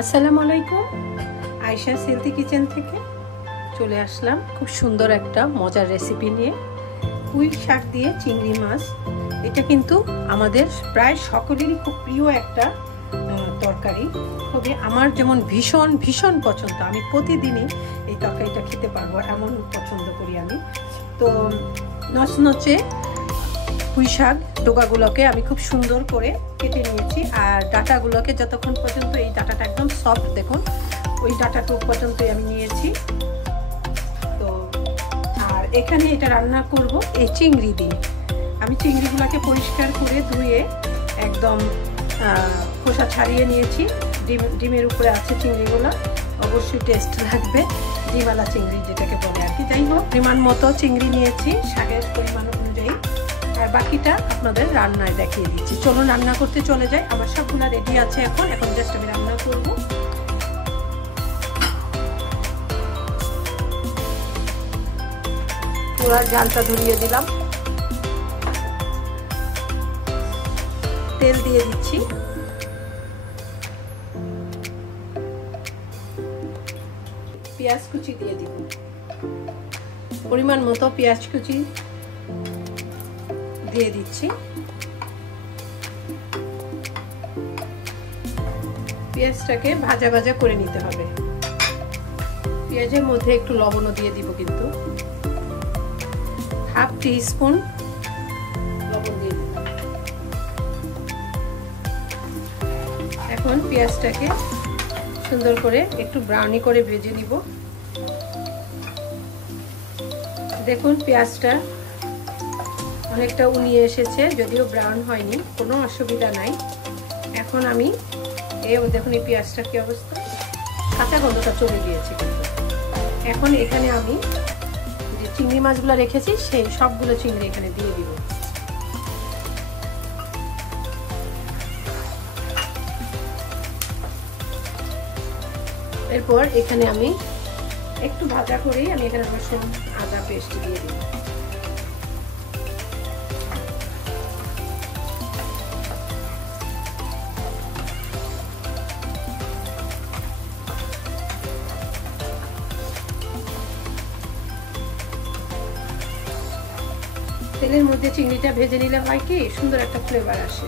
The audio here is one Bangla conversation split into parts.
আসসালামু আলাইকুম। আয়েশা হেলথি কিচেন থেকে চলে আসলাম খুব সুন্দর একটা মজার রেসিপি নিয়ে। পুঁই শাক দিয়ে চিংড়ি মাছ। এটা কিন্তু আমাদের প্রায় সকলেরই খুব প্রিয় একটা তরকারি। তবে আমার যেমন ভীষণ ভীষণ পছন্দ, আমি প্রতিদিনই এই তরকারিটা খেতে পারবো এমন পছন্দ করি আমি। তো নচনচে পুঁই শাক ডোকাগুলোকে আমি খুব সুন্দর করে কেটে নিয়েছি, আর ডাটাগুলোকে যতক্ষণ পর্যন্ত এই ডাটাটা একদম সফট, দেখুন ওই ডাটাটুক পর্যন্তই আমি নিয়েছি। তো আর এখানে এটা রান্না করব এই চিংড়ি দিয়ে। আমি চিংড়িগুলোকে পরিষ্কার করে ধুয়ে একদম খোসা ছাড়িয়ে নিয়েছি। ডিমের উপরে আছে চিংড়িগুলো, অবশ্যই টেস্ট লাগবে, ডিমালা চিংড়ি যেটাকে বলে আর কি। যাই হোক, পরিমাণ মতো চিংড়ি নিয়েছি শাকের পরিমাণ অনুযায়ী, আর বাকিটা আপনাদের রান্নায় দেখিয়ে দিচ্ছি। চলুন রান্না করতে চলে যাই। আমার সবগুলো রেডি আছে। এখন জাস্ট আমি রান্না করব। পুরো জালটা ধরিয়ে দিলাম, তেল দিয়ে দিচ্ছি, পেঁয়াজ কুচি দিয়ে দিব, পরিমাণ মতো পেঁয়াজ কুচি দিয়ে দিচ্ছি। পেঁয়াজটাকে ভাজা ভাজা করে নিতে হবে। পেঁয়াজের মধ্যে একটু লবণও দিয়ে দিব, কিন্তু হাফ টিস্পুন লবণ দিয়ে দিলাম। এখন পেঁয়াজটাকে সুন্দর করে একটু ব্রাউনি করে ভেজে নিব। দেখুন পেঁয়াজটা অনেকটা উনিয়ে এসেছে, যদিও ব্রাউন হয়নি, কোনো অসুবিধা নাই। এখন আমি দেখুন এই পেঁয়াজটা কি অবস্থা, কাঁচা গন্ধটা চলে গিয়েছে। কিন্তু এখন এখানে আমি যে চিংড়ি মাছগুলো রেখেছি সেই সবগুলো চিংড়ি এখানে দিয়ে দিব। এরপর এখানে আমি একটু ভাজা করেই আমি এখানে রসুন আদা পেস্ট দিয়ে দিব। তেলের মধ্যে চিংড়িটা ভেজে নিলে হয় কি সুন্দর একটা ফ্লেভার আসে,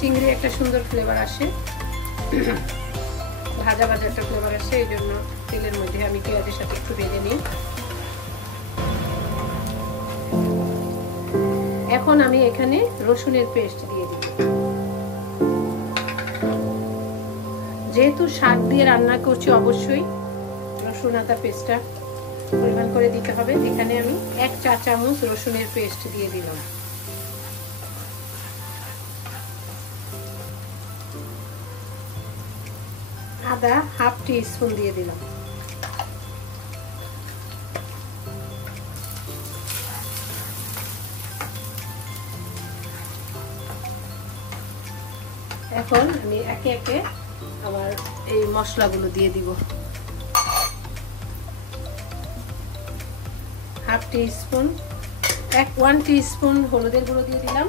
চিংড়ি একটা সুন্দর ফ্লেভার আসে, ভাজা ভাজা একটা ফ্লেভার আসে। এই জন্য তেলের মধ্যে আমি পেঁয়াজের সাথে একটু ভেজে নিই। এখন আমি এখানে রসুনের পেস্ট দিয়ে দিব। যেহেতু শাক দিয়ে রান্না করছি, অবশ্যই রসুন আদা পেস্টটা পরিমাণ করে দিতে হবে। এখানে আমি 1 চা চামচ রসুনের পেস্ট দিয়ে দিলাম। আদা হাফ টিস্পুন দিয়ে দিলাম। এখন আমি একে একে আবার এই মশলাগুলো দিয়ে দিব। হাফ টিস্পুন 1 টিস্পুন হলুদের গুঁড়ো দিয়ে দিলাম।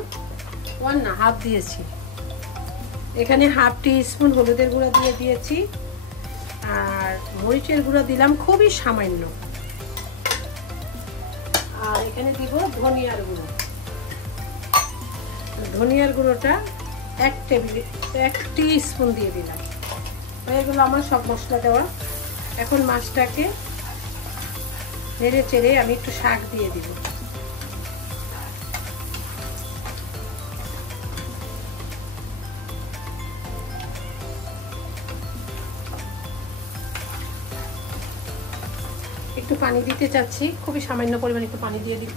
1 না, হাফ দিয়েছি। এখানে হাফ টিস্পুন হলুদের গুঁড়ো দিয়ে দিয়েছি, আর মরিচের গুঁড়ো দিলাম খুবই সামান্য। আর এখানে দিব ধনিয়ার গুঁড়ো। ধনিয়ার গুঁড়োটা 1 টিস্পুন দিয়ে দিলাম। এগুলো আমার সব মশলা দেওয়া। এখন মাছটাকে নেড়ে চেড়ে আমি একটু শাক দিয়ে দিব। একটু পানি দিতে চাচ্ছি, খুবই সামান্য পরিমাণ একটু পানি দিয়ে দিব।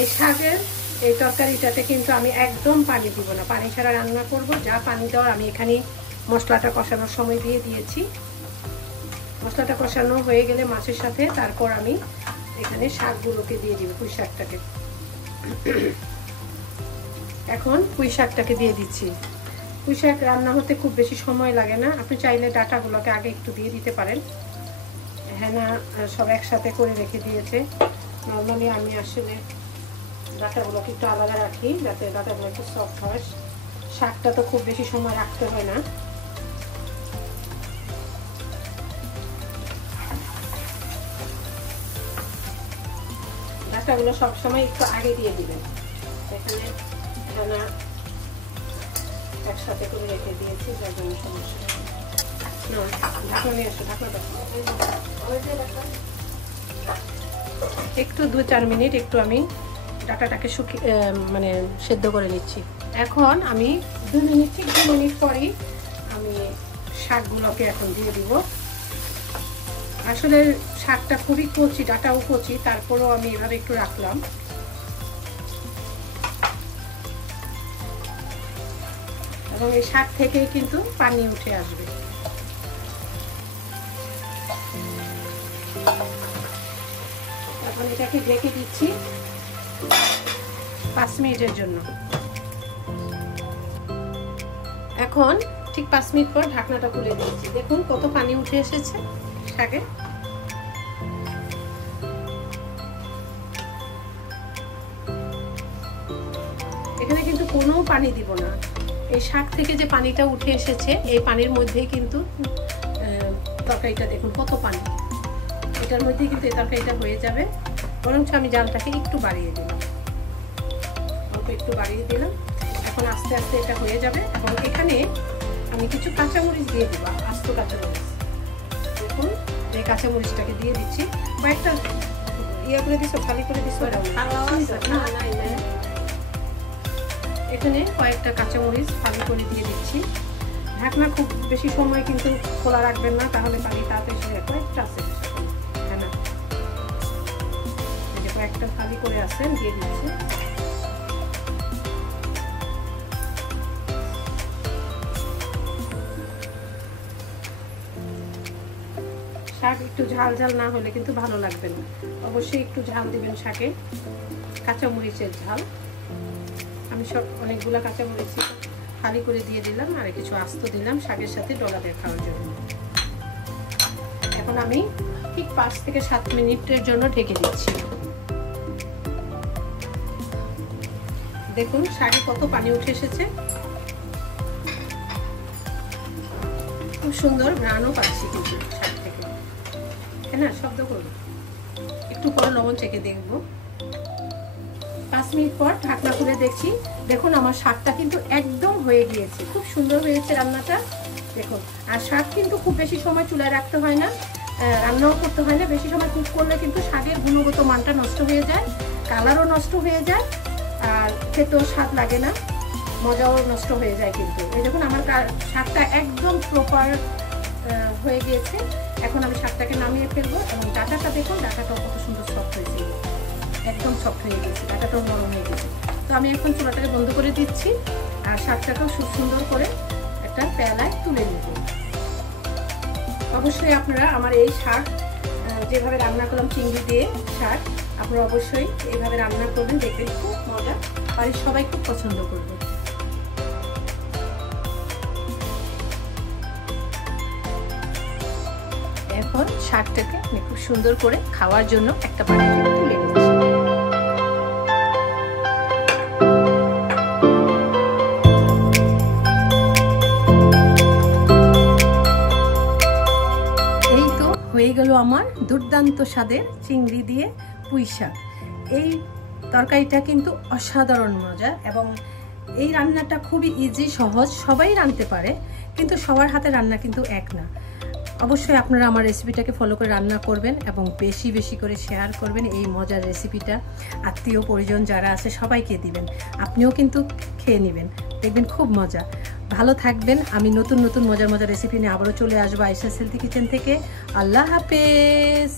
এই শাকের এই তরকারিটাতে কিন্তু আমি একদম পানি দিব না, পানি ছাড়া রান্না করব। যা পানি দেওয়ার আমি এখানে মশলাটা কষানোর সময় দিয়ে দিয়েছি। মশলাটা কষানো হয়ে গেলে মাছের সাথে তারপর আমি এখানে শাকগুলোকে দিয়ে দিব, পুঁই শাকটাকে। এখন পুঁই শাকটাকে দিয়ে দিচ্ছি। পুঁই শাক রান্না হতে খুব বেশি সময় লাগে না, আপনি চাইলে ডাটাগুলোকে আগে একটু দিয়ে দিতে পারেন। হেনা সব একসাথে করে রেখে দিয়েছে। নর্মালি আমি আসলে ডাটাগুলোকে একটু আলাদা রাখি যাতে ডাটাগুলো একটু সফট হয়। শাকটা তো খুব বেশি সময় রাখতে হয় না। ডাটাগুলো সবসময় একটু আগে দিয়ে দিবেন। এখানে হেনা একসাথে করে রেখে দিয়েছি, যার জন্য সমস্যা ঢাকনা নিয়ে আসো। ঢাকনাটা একটু 2-4 মিনিট একটু আমি ডাটাটাকে মানে সেদ্ধ করে নিচ্ছি। এখন আমি 2 মিনিট ঠিক 2 মিনিট পরই আমি শাকগুলোকে এখন দিয়ে দিব। আসলে শাকটা খুবই কচি, ডাটাও কচি, তারপরেও আমি এভাবে একটু রাখলাম। এবং এই শাক থেকে কিন্তু পানি উঠে আসবে। এখন এটাকে ঢেকে দিচ্ছি 5 মিনিটের জন্য। এখন ঠিক 5 মিনিট পর ঢাকনাটা খুলে দিচ্ছি। দেখুন কত পানি উঠে এসেছে শাকে। এখানে কিন্তু কোনো পানি দিব না। এই শাক থেকে যে পানিটা উঠে এসেছে এই পানির মধ্যেই কিন্তু তরকারিটা, দেখুন কত পানি, এটার মধ্যেই কিন্তু এই তরকারিটা হয়ে যাবে। বরঞ্চ আমি জালটাকে একটু বাড়িয়ে দিলাম, অল্প একটু বাড়িয়ে দিলাম। এখন আস্তে আস্তে এটা হয়ে যাবে। এবং এখানে আমি কিছু কাঁচামরিচ দিয়ে দিব, আস্ত কাঁচামরিচ। দেখুন এই কাঁচামরিচটাকে দিয়ে দিচ্ছি। কয়েকটা ইয়ে করে দিছো, খালি করে দিছো। এখানে কয়েকটা কাঁচামরিচ ফালি করে দিয়ে দিচ্ছি। ঢাকনা খুব বেশি সময় কিন্তু খোলা রাখবেন না, তাহলে পানি তাড়াতাড়ি শুকিয়ে যাবে। কয়েকটা আছে, হ্যাঁ না, কয়েকটা ফালি করে আসেন দিয়ে দিচ্ছি। শাক একটু ঝাল ঝাল না হলে কিন্তু ভালো লাগবে না। অবশ্যই একটু ঝাল দিবেন শাকে, কাঁচামরিচের ঝাল। আমি সব অনেকগুলো কাঁচামরিচ খালি করে দিয়ে দিলাম, আর কিছু আস্ত দিলাম শাকের সাথে ডলা দিয়ে খাওয়ার জন্য। এখন আমি ঠিক 5 থেকে 7 মিনিটের জন্য ঢেকে দিচ্ছি। দেখুন শাকে কত পানি উঠে এসেছে, খুব সুন্দর ঘ্রাণও পাচ্ছি কিন্তু শাক থেকে। হ্যাঁ, শব্দ করবো, একটু পরে লবণ চেখে দেখবো। 5 মিনিট পর ঢাকনা খুলে দেখছি। দেখুন আমার শাকটা কিন্তু একদম হয়ে গিয়েছে, খুব সুন্দর হয়েছে রান্নাটা। দেখুন, আর শাক কিন্তু খুব বেশি সময় চুলায় রাখতে হয় না, রান্নাও করতে হয় না। বেশি সময় কুক করলে কিন্তু শাকের গুণগত মানটা নষ্ট হয়ে যায়, কালারও নষ্ট হয়ে যায়, আর খেতেও স্বাদ লাগে না, মজাও নষ্ট হয়ে যায় কিন্তু। এই দেখুন আমার শাকটা একদম প্রপার হয়ে গিয়েছে। এখন আমি শাকটাকে নামিয়ে ফেলবো। এবং ডাটাটা দেখুন, ডাটাটাও কত সুন্দর সফট হয়েছে, একদম সফট হয়ে গেছে, ডাটাটাও নরম হয়ে গেছে। তো আমি এখন চুলাটাকে বন্ধ করে দিচ্ছি, আর শাকটাকেও খুব সুন্দর করে একটা পেলায় তুলে নিব। অবশ্যই আপনারা আমার এই শাক যেভাবে রান্না করলাম, চিংড়ি দিয়ে শাক, আপনারা অবশ্যই এইভাবে রান্না করবেন, দেখবেন খুব মজা, বাড়ির সবাই খুব পছন্দ করবে। এখন শাকটাকে আমি খুব সুন্দর করে খাওয়ার জন্য একটা পাত্রে তুলে নিচ্ছি। এই তো হয়ে গেল আমার দুর্দান্ত স্বাদের চিংড়ি দিয়ে পুঁই শাক। এই তরকারিটা কিন্তু অসাধারণ মজা, এবং এই রান্নাটা খুবই ইজি, সহজ, সবাই রাঁধতে পারে, কিন্তু সবার হাতে রান্না কিন্তু এক না। অবশ্যই আপনারা আমার রেসিপিটাকে ফলো করে রান্না করবেন এবং বেশি বেশি করে শেয়ার করবেন। এই মজার রেসিপিটা আত্মীয় পরিজন যারা আছে সবাইকে দিবেন, আপনিও কিন্তু খেয়ে নেবেন, দেখবেন খুব মজা। ভালো থাকবেন। আমি নতুন নতুন মজার মজার রেসিপি নিয়ে আবারও চলে আসবো আয়েশাস হেলথি কিচেন থেকে। আল্লাহ হাফেজ।